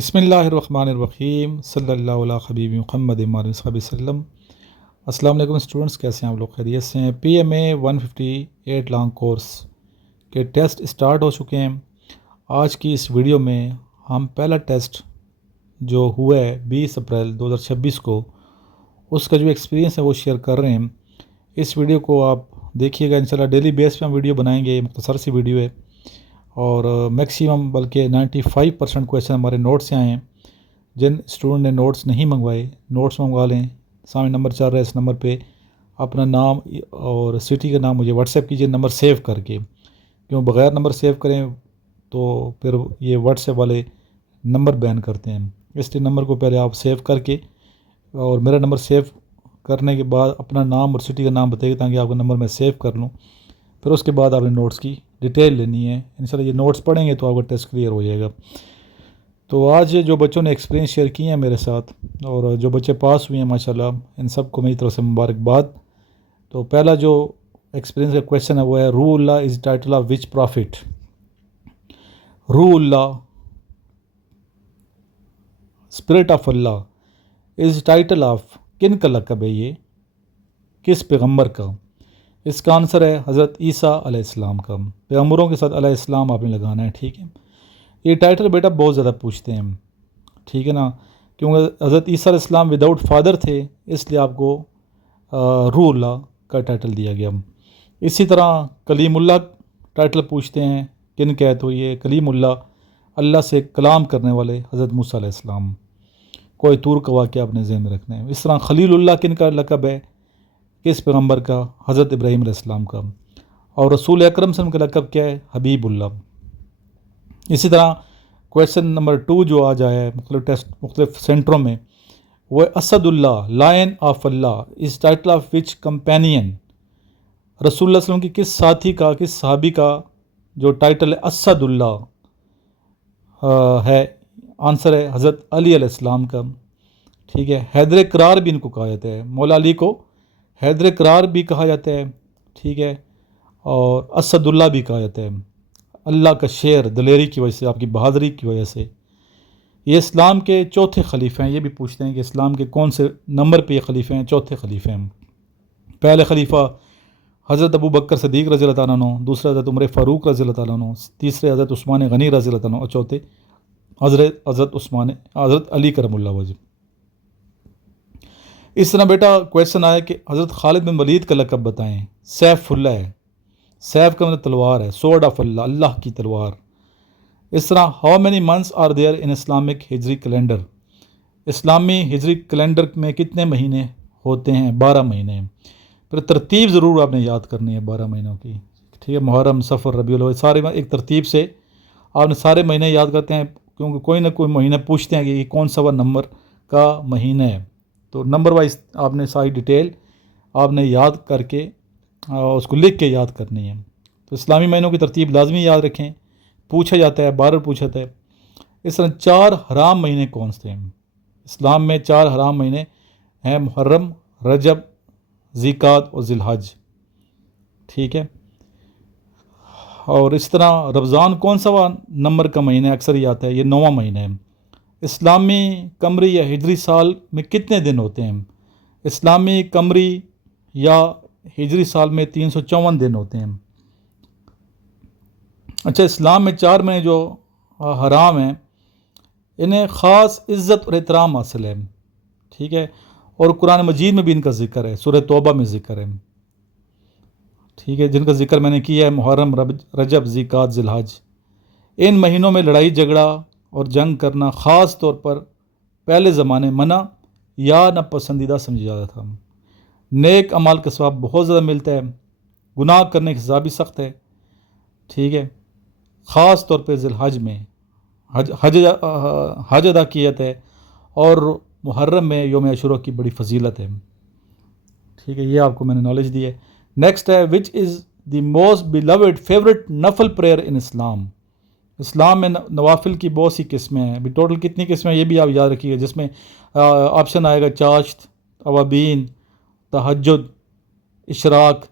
بسم اللہ الرحمن الرحیم صلی اللہ علیہ حبیب محمد صلی وسلم۔ السلام علیکم اسٹوڈنٹس، کیسے ہیں آپ لوگ؟ خیریت سے ہیں؟ پی ایم اے 158 لانگ کورس کے ٹیسٹ اسٹارٹ ہو چکے ہیں۔ آج کی اس ویڈیو میں ہم پہلا ٹیسٹ جو ہوا ہے 20 اپریل 2026 کو، اس کا جو ایکسپیرینس ہے وہ شیئر کر رہے ہیں۔ اس ویڈیو کو آپ دیکھیے گا، انشاءاللہ ڈیلی بیس پہ ہم ویڈیو بنائیں گے۔ یہ مختصر سی ویڈیو ہے اور میکسیمم بلکہ 95% کویشچن ہمارے نوٹ سے آئے ہیں۔ جن اسٹوڈنٹ نے نوٹس نہیں منگوائے، نوٹس منگوا لیں۔ سامنے نمبر چل رہا ہے، اس نمبر پہ اپنا نام اور سٹی کا نام مجھے واٹس ایپ کیجیے، نمبر سیو کر کے، کیوں بغیر نمبر سیو کریں تو پھر یہ واٹس ایپ والے نمبر بین کرتے ہیں، اس لیے نمبر کو پہلے آپ سیو کر کے اور میرا نمبر سیو کرنے کے بعد اپنا نام اور سٹی کا نام بتائیے تاکہ آپ کا نمبر میں سیو کر لوں۔ پھر اس کے بعد آپ نے نوٹس کی ڈیٹیل لینی ہے۔ انشاءاللہ یہ نوٹس پڑھیں گے تو آپ کا ٹیسٹ کلیئر ہو جائے گا۔ تو آج جو بچوں نے ایکسپیرینس شیئر کیے ہیں میرے ساتھ اور جو بچے پاس ہوئے ہیں ماشاءاللہ، ان سب کو میری طرف سے مبارکباد۔ تو پہلا جو ایکسپیرینس کا کویشچن ہے وہ ہے، روح اللہ is title of which prophet? روح اللہ، اسپرٹ آف اللہ، از ٹائٹل آف کن کا لقب ہے؟ یہ کس پیغمبر کا؟ اس کا آنسر ہے حضرت عیسیٰ علیہ السلام کا۔ پیغمبروں کے ساتھ علیہ السلام آپ نے لگانا ہے، ٹھیک ہے؟ یہ ٹائٹل بیٹا بہت زیادہ پوچھتے ہیں، ٹھیک ہے نا، کیونکہ حضرت عیسیٰ علیہ السلام وداؤٹ فادر تھے، اس لیے آپ کو روح اللہ کا ٹائٹل دیا گیا۔ اسی طرح کلیم اللہ ٹائٹل پوچھتے ہیں، کن کا ہے؟ تو یہ کلیم اللہ، اللہ سے کلام کرنے والے حضرت موسیٰ علیہ السلام۔ کوئی طور کا واقعہ اپنے ذہن میں رکھنا ہے۔ اس طرح خلیل اللہ کن کا لقب ہے؟ کس پیغمبر کا؟ حضرت ابراہیم علیہ السلام کا۔ اور رسول اکرم صلی اللہ علیہ وسلم کا لقب کیا ہے؟ حبیب اللہ۔ اسی طرح کویشچن نمبر 2 جو آ جائے مختلف ٹیسٹ مختلف سینٹروں میں، وہ اسد اللہ، لائن آف اللہ، is title of which companion? رسول اللہ صلی اللہ علیہ وسلم کی کس ساتھی کا، کس صحابی کا جو ٹائٹل ہے اسد اللہ ہے؟ آنسر ہے حضرت علی علیہ السلام کا، ٹھیک ہے؟ حیدر کرار بھی ان کو کہا جاتا ہے، مولا علی کو حیدر کرار بھی کہا جاتا ہے، ٹھیک ہے؟ اور اسد اللہ بھی کہا جاتا ہے، اللہ کا شیر، دلیری کی وجہ سے، آپ کی بہادری کی وجہ سے۔ یہ اسلام کے چوتھے خلیفہ ہیں۔ یہ بھی پوچھتے ہیں کہ اسلام کے کون سے نمبر پہ یہ خلیفہ ہیں؟ چوتھے خلیفہ ہیں۔ پہلے خلیفہ حضرت ابو بکر صدیق رضی اللہ تعالیٰ عنہ، دوسرے حضرت عمر فاروق رضی اللہ تعالیٰ عنہ، تیسرے حضرت عثمان غنی رضی اللہ تعالیٰ عنہ، اور چوتھے حضرت علی کرم اللہ وجہ۔ اس طرح بیٹا کویشچن آیا کہ حضرت خالد بن ولید کا لقب بتائیں۔ سیف اللہ ہے، سیف کا مطلب تلوار ہے، سورڈ آف اللہ، اللہ کی تلوار۔ اس طرح how many months are there in Islamic Hijri calendar? اسلامی ہجری کیلنڈر میں کتنے مہینے ہوتے ہیں؟ 12 مہینے ہیں۔ پھر ترتیب ضرور آپ نے یاد کرنی ہے 12 مہینوں کی، ٹھیک ہے؟ محرم، صفر، ربیع الاول، سارے ایک ترتیب سے آپ نے سارے مہینے یاد کرتے ہیں، کیونکہ کوئی نہ کوئی مہینہ پوچھتے ہیں کہ یہ کون سا نمبر کا مہینہ ہے، تو نمبر وائز آپ نے ساری ڈیٹیل آپ نے یاد کر کے اس کو لکھ کے یاد کرنی ہے۔ تو اسلامی مہینوں کی ترتیب لازمی یاد رکھیں، پوچھا جاتا ہے، بار پوچھا جاتا ہے۔ اس طرح 4 حرام مہینے کون سے ہیں؟ اسلام میں 4 حرام مہینے ہیں، محرم، رجب، ذیقعد اور ذی الحج، ٹھیک ہے؟ اور اس طرح رمضان کون سا نمبر کا مہینہ ہے؟ اکثر ہی آتا ہے، یہ 9واں مہینہ ہے۔ اسلامی قمری یا ہجری سال میں کتنے دن ہوتے ہیں؟ اسلامی قمری یا ہجری سال میں 354 دن ہوتے ہیں۔ اچھا، اسلام میں 4 مہینے جو حرام ہیں، انہیں خاص عزت اور احترام حاصل ہے، ٹھیک ہے؟ اور قرآن مجید میں بھی ان کا ذکر ہے، سورہ توبہ میں ذکر ہے، ٹھیک ہے؟ جن کا ذکر میں نے کیا ہے، محرم، رجب، ذیقعد، ذی الحج۔ ان مہینوں میں لڑائی جھگڑا اور جنگ کرنا خاص طور پر پہلے زمانے منع یا ناپسندیدہ سمجھا جاتا تھا۔ نیک اعمال کا ثواب بہت زیادہ ملتا ہے، گناہ کرنے کی سزا بھی سخت ہے، ٹھیک ہے؟ خاص طور پہ ذی الحج میں حج ادا کیا جاتا ہے، اور محرم میں یوم عاشوراء کی بڑی فضیلت ہے، ٹھیک ہے؟ یہ آپ کو میں نے نالج دی ہے۔ نیکسٹ ہے، وچ از دی موسٹ بیلوڈ فیوریٹ نفل پریئر ان اسلام؟ اسلام میں نوافل کی بہت سی قسمیں ہیں، ابھی ٹوٹل کتنی قسمیں ہیں یہ بھی آپ یاد رکھیے گا، جس میں آپشن آئے گا چاشت، اوابین، تہجد، اشراق۔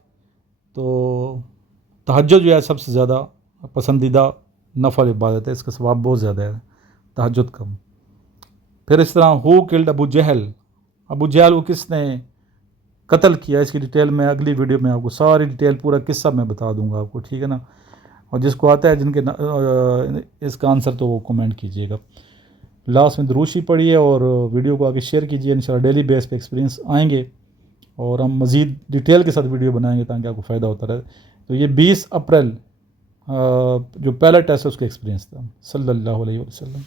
تو تہجد جو ہے سب سے زیادہ پسندیدہ نفل عبادت ہے، اس کا ثواب بہت زیادہ ہے تہجد کا۔ پھر اس طرح ہو کلڈ ابو جہل، ابو جہل کو کس نے قتل کیا، اس کی ڈیٹیل میں اگلی ویڈیو میں آپ کو ساری ڈیٹیل پورا قصہ میں بتا دوں گا آپ کو، ٹھیک ہے نا. اور جس کو آتا ہے جن کے اس کا آنسر تو وہ کمنٹ کیجیے گا. لاسٹ میں دروشی پڑھیے اور ویڈیو کو آگے شیئر کیجیے. انشاءاللہ ڈیلی بیس پہ ایکسپیرینس آئیں گے اور ہم مزید ڈیٹیل کے ساتھ ویڈیو بنائیں گے تاکہ آپ کو فائدہ ہوتا رہے. تو یہ 20 اپریل جو پہلا ٹیسٹ ہے اس کا ایکسپیرینس تھا. صلی اللہ علیہ وسلم.